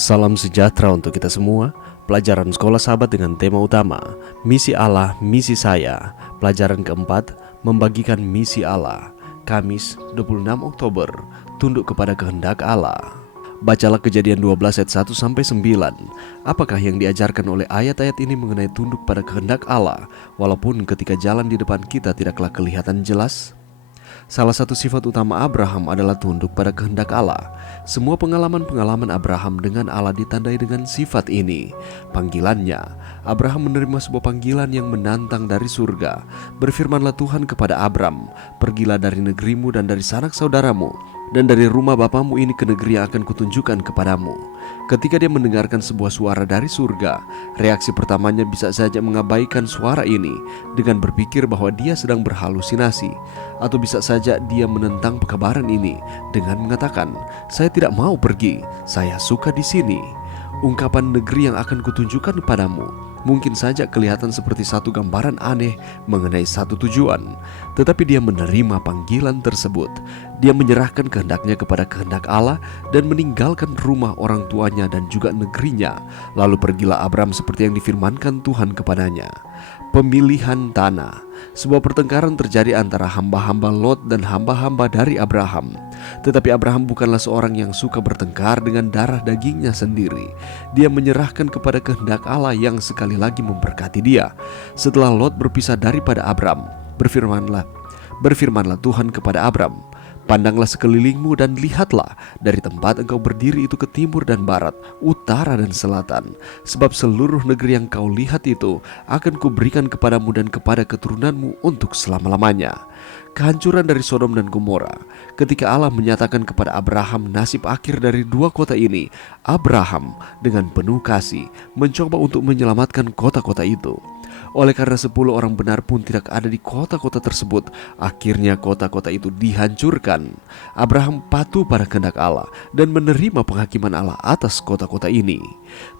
Salam sejahtera untuk kita semua. Pelajaran Sekolah Sahabat dengan tema utama Misi Allah, Misi Saya. Pelajaran keempat, membagikan misi Allah. Kamis 26 Oktober, tunduk kepada kehendak Allah. Bacalah Kejadian 12 ayat 1-9. Apakah yang diajarkan oleh ayat-ayat ini mengenai tunduk pada kehendak Allah, walaupun ketika jalan di depan kita tidaklah kelihatan jelas? Salah satu sifat utama Abraham adalah tunduk pada kehendak Allah. Semua pengalaman-pengalaman Abraham dengan Allah ditandai dengan sifat ini. Panggilannya, Abraham menerima sebuah panggilan yang menantang dari surga. Berfirmanlah Tuhan kepada Abram, "Pergilah dari negerimu dan dari sanak saudaramu, dan dari rumah bapamu ini ke negeri yang akan kutunjukkan kepadamu." Ketika dia mendengarkan sebuah suara dari surga, reaksi pertamanya bisa saja mengabaikan suara ini dengan berpikir bahwa dia sedang berhalusinasi. Atau bisa saja dia menentang pekabaran ini dengan mengatakan, "Saya tidak mau pergi, saya suka di sini." Ungkapan negeri yang akan kutunjukkan kepadamu mungkin saja kelihatan seperti satu gambaran aneh mengenai satu tujuan. Tetapi dia menerima panggilan tersebut. Dia menyerahkan kehendaknya kepada kehendak Allah dan meninggalkan rumah orang tuanya dan juga negerinya. Lalu pergilah Abram seperti yang difirmankan Tuhan kepadanya. Pemilihan tanah. Sebuah pertengkaran terjadi antara hamba-hamba Lot dan hamba-hamba dari Abraham. Tetapi Abraham bukanlah seorang yang suka bertengkar dengan darah dagingnya sendiri. Dia menyerahkan kepada kehendak Allah yang sekali lagi memberkati dia. Setelah Lot berpisah daripada Abram, berfirmanlah Tuhan kepada Abram, "Pandanglah sekelilingmu dan lihatlah dari tempat engkau berdiri itu ke timur dan barat, utara dan selatan. Sebab seluruh negeri yang kau lihat itu akan kuberikan kepadamu dan kepada keturunanmu untuk selama-lamanya." Kehancuran dari Sodom dan Gomora. Ketika Allah menyatakan kepada Abraham nasib akhir dari dua kota ini, Abraham dengan penuh kasih mencoba untuk menyelamatkan kota-kota itu. Oleh karena 10 orang benar pun tidak ada di kota-kota tersebut, akhirnya kota-kota itu dihancurkan. Abraham patuh pada kehendak Allah dan menerima penghakiman Allah atas kota-kota ini.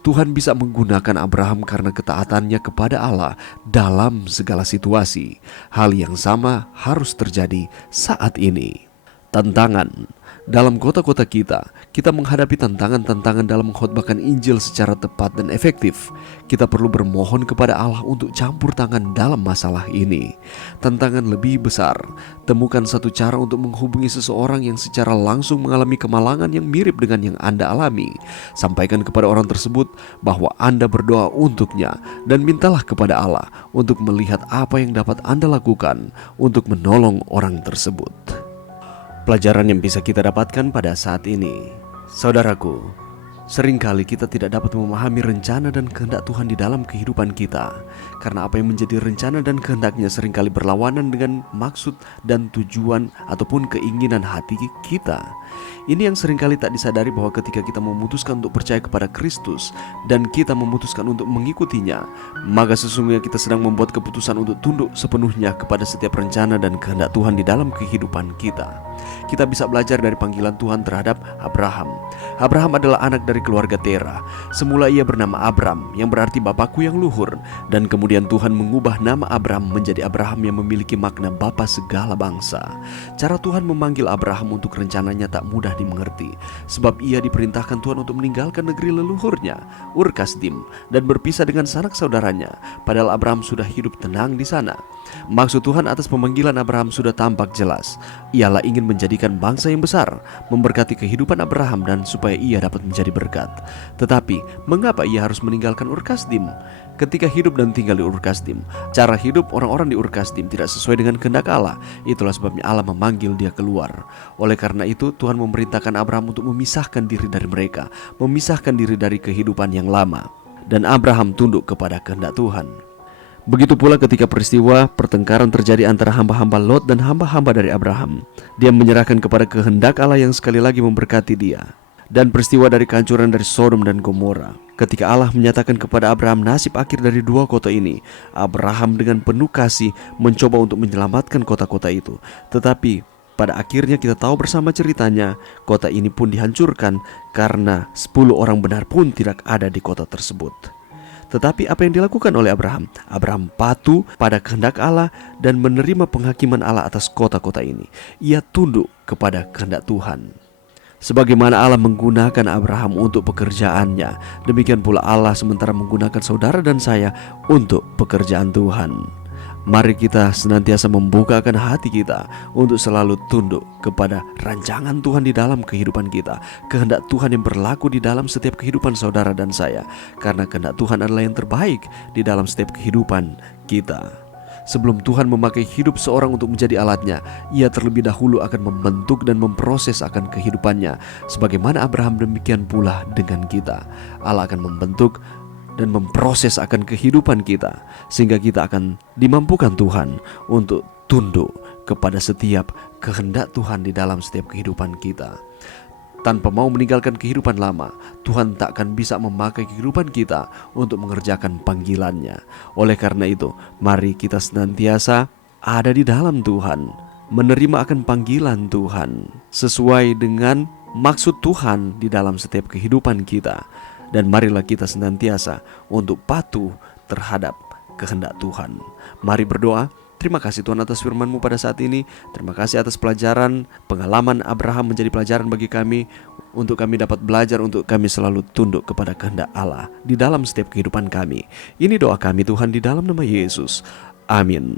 Tuhan bisa menggunakan Abraham karena ketaatannya kepada Allah dalam segala situasi. Hal yang sama harus terjadi saat ini. Tantangan. Dalam kota-kota kita menghadapi tantangan-tantangan dalam mengkhotbahkan Injil secara tepat dan efektif. Kita perlu bermohon kepada Allah untuk campur tangan dalam masalah ini. Tantangan lebih besar. Temukan satu cara untuk menghubungi seseorang yang secara langsung mengalami kemalangan yang mirip dengan yang Anda alami. Sampaikan kepada orang tersebut bahwa Anda berdoa untuknya dan mintalah kepada Allah untuk melihat apa yang dapat Anda lakukan untuk menolong orang tersebut. Pelajaran yang bisa kita dapatkan pada saat ini. Saudaraku, seringkali kita tidak dapat memahami rencana dan kehendak Tuhan di dalam kehidupan kita. Karena apa yang menjadi rencana dan kehendaknya seringkali berlawanan dengan maksud dan tujuan ataupun keinginan hati kita. Ini yang seringkali tak disadari bahwa ketika kita memutuskan untuk percaya kepada Kristus dan kita memutuskan untuk mengikutinya, maka sesungguhnya kita sedang membuat keputusan untuk tunduk sepenuhnya kepada setiap rencana dan kehendak Tuhan di dalam kehidupan kita. Kita bisa belajar dari panggilan Tuhan terhadap Abraham. Abraham adalah anak dari keluarga Tera. Semula ia bernama Abram, yang berarti bapakku yang luhur, dan kemudian Tuhan mengubah nama Abram menjadi Abraham yang memiliki makna bapa segala bangsa. Cara Tuhan memanggil Abraham untuk rencananya tak mudah dimengerti, sebab ia diperintahkan Tuhan untuk meninggalkan negeri leluhurnya, Ur Kasdim, dan berpisah dengan sanak saudaranya, padahal Abraham sudah hidup tenang di sana. Maksud Tuhan atas pemanggilan Abraham sudah tampak jelas. Ialah ingin menjadikan bangsa yang besar, memberkati kehidupan Abraham dan supaya ia dapat menjadi berkat. Tetapi, mengapa ia harus meninggalkan Ur Kasdim? Ketika hidup dan tinggal di Ur Kasdim, cara hidup orang-orang di Ur Kasdim tidak sesuai dengan kehendak Allah. Itulah sebabnya Allah memanggil dia keluar. Oleh karena itu, Tuhan memerintahkan Abraham untuk memisahkan diri dari mereka, memisahkan diri dari kehidupan yang lama. Dan Abraham tunduk kepada kehendak Tuhan. Begitu pula ketika peristiwa pertengkaran terjadi antara hamba-hamba Lot dan hamba-hamba dari Abraham. Dia menyerahkan kepada kehendak Allah yang sekali lagi memberkati dia. Dan peristiwa dari kehancuran dari Sodom dan Gomora. Ketika Allah menyatakan kepada Abraham nasib akhir dari dua kota ini, Abraham dengan penuh kasih mencoba untuk menyelamatkan kota-kota itu. Tetapi pada akhirnya kita tahu bersama ceritanya, kota ini pun dihancurkan karena 10 orang benar pun tidak ada di kota tersebut. Tetapi apa yang dilakukan oleh Abraham? Abraham patuh pada kehendak Allah dan menerima penghakiman Allah atas kota-kota ini. Ia tunduk kepada kehendak Tuhan. Sebagaimana Allah menggunakan Abraham untuk pekerjaannya, demikian pula Allah sementara menggunakan saudara dan saya untuk pekerjaan Tuhan. Mari kita senantiasa membukakan hati kita untuk selalu tunduk kepada rancangan Tuhan di dalam kehidupan kita, kehendak Tuhan yang berlaku di dalam setiap kehidupan saudara dan saya, karena kehendak Tuhan adalah yang terbaik di dalam setiap kehidupan kita. Sebelum Tuhan memakai hidup seorang untuk menjadi alatnya, Ia terlebih dahulu akan membentuk dan memproses akan kehidupannya. Sebagaimana Abraham, demikian pula dengan kita. Allah akan membentuk dan memproses akan kehidupan kita, sehingga kita akan dimampukan Tuhan untuk tunduk kepada setiap kehendak Tuhan di dalam setiap kehidupan kita. Tanpa mau meninggalkan kehidupan lama, Tuhan tak akan bisa memakai kehidupan kita untuk mengerjakan panggilannya. Oleh karena itu, mari kita senantiasa ada di dalam Tuhan, menerima akan panggilan Tuhan sesuai dengan maksud Tuhan di dalam setiap kehidupan kita. Dan marilah kita senantiasa untuk patuh terhadap kehendak Tuhan. Mari berdoa. Terima kasih Tuhan atas firman-Mu pada saat ini. Terima kasih atas pelajaran pengalaman Abraham menjadi pelajaran bagi kami, untuk kami dapat belajar, untuk kami selalu tunduk kepada kehendak Allah di dalam setiap kehidupan kami. Ini doa kami Tuhan di dalam nama Yesus. Amin.